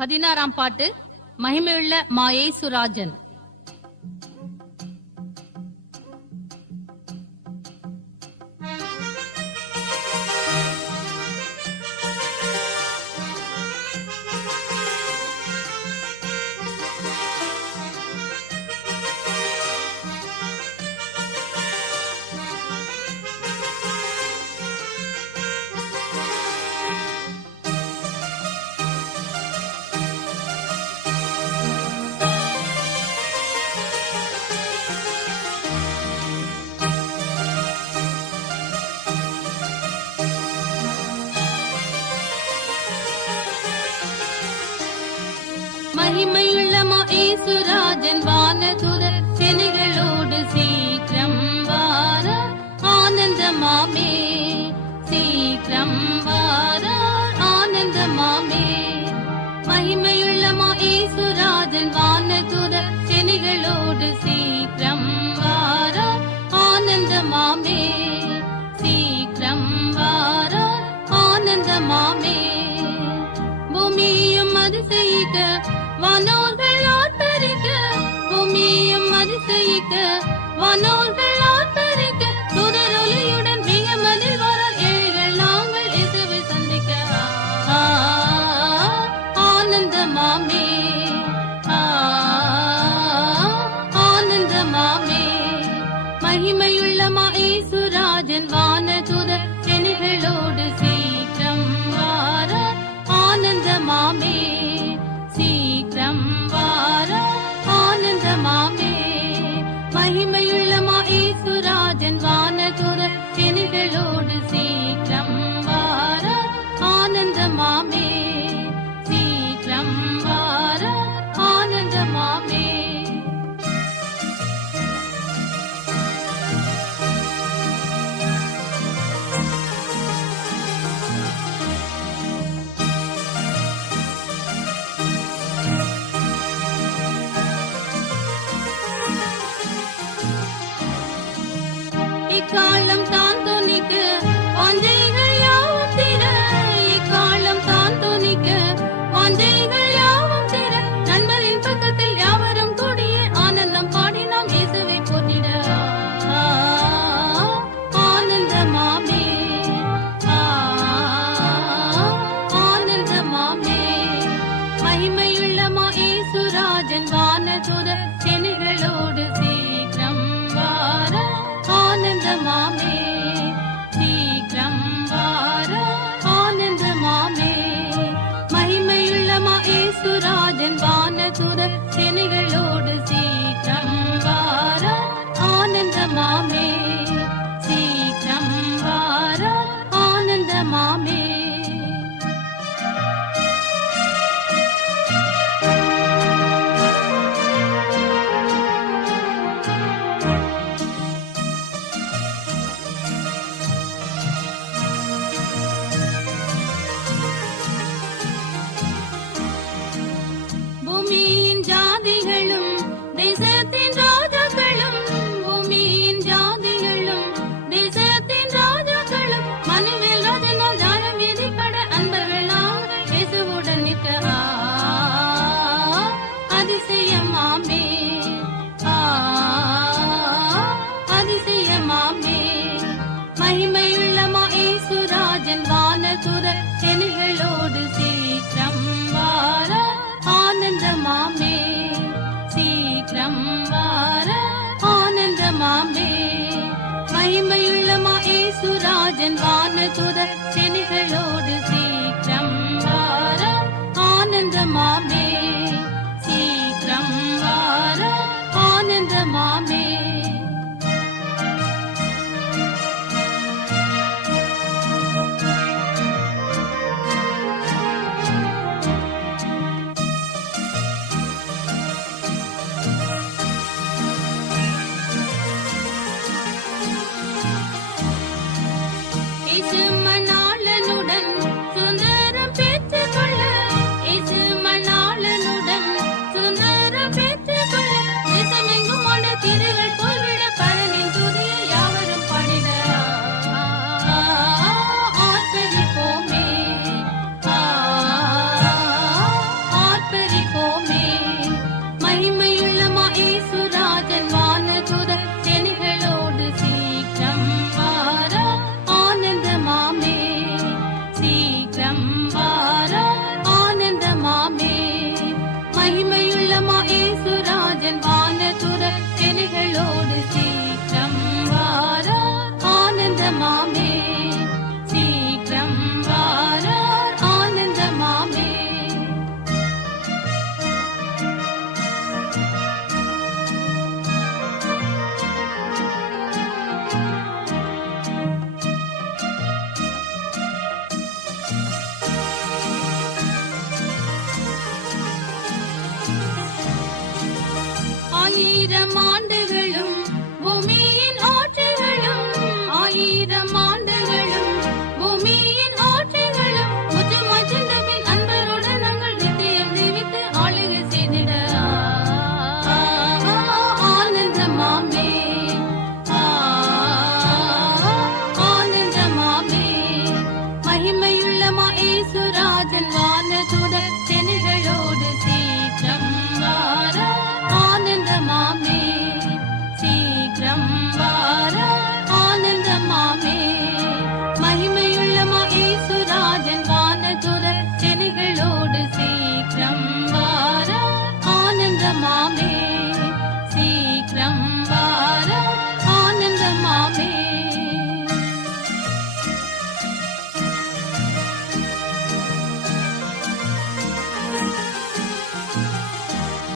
16ஆம் பாட்டு மகிமையுள்ள மாயேசுராஜன். மகிமையுள்ள மாயேசுராஜன் வானதூதர் சேனைகளோடு சீக்கிரம் வார ஆனந்தமாமே, சீக்கிரம் வார ஆனந்தமாமே. மகிமையுள்ள மாயேசுராஜன் வானதூதர் சேனைகளோடு சீக்கிரம் வார ஆனந்தமாமே, சீக்கிரம் வார ஆனந்தமாமே. பூமியும் அதிசயிக்க வானோர்கள் ஆர்ப்பரிக்க, பூமியும் அதிசயிக்க வானோர்கள் ஆர்ப்பரிக்க, தூதரொலியுடன் மிக மதில் வர ஏழைகள் நாங்கள் இயேசுவை சந்திக்க ஆனந்தமாமே, ஆனந்தமாமே. மகிமையுள்ள மாயேசுராஜன் வானதூதர் சேனைகளோடு சீக்கிரம் வார ஆனந்தமாமே, சீக்கிரம் வார ஆனந்தமாமே. மகிமையுள்ள மாயேசுராஜன் வானதூதர் சேனைகளோடு சீக்கிரம் வார ஆனந்தமாமே, சீக்கிரம் வார ஆனந்தமாமே. இக்காலம் தான் துணிக்க வாஞ்சைகள் யாவும் திற, இக்காலம் தான் துணிக்க வாஞ்சைகள் யாவும் திற, நண்பரின் பக்கத்தில் யாவரும் கூடிய ஆனந்தம் பாடி நாம் இயேசுவை போற்றிட ஆனந்தமாமே, ஆனந்தமாமே. மகிமையுள்ள மாயேசுராஜன் வானதூதர் சேனைகளோடு சீக்கிரம் வார ஆனந்தமாமே, சீக்கிரம் வார ஆனந்தமாமே. மகிமையுள்ள மாயேசுராஜன் வானதூதர் சேனைகளோடு சீக்கிரம் வார ஆனந்தமாமே, சீக்கிரம் வார ஆனந்தமாமே. வீரமாண்டு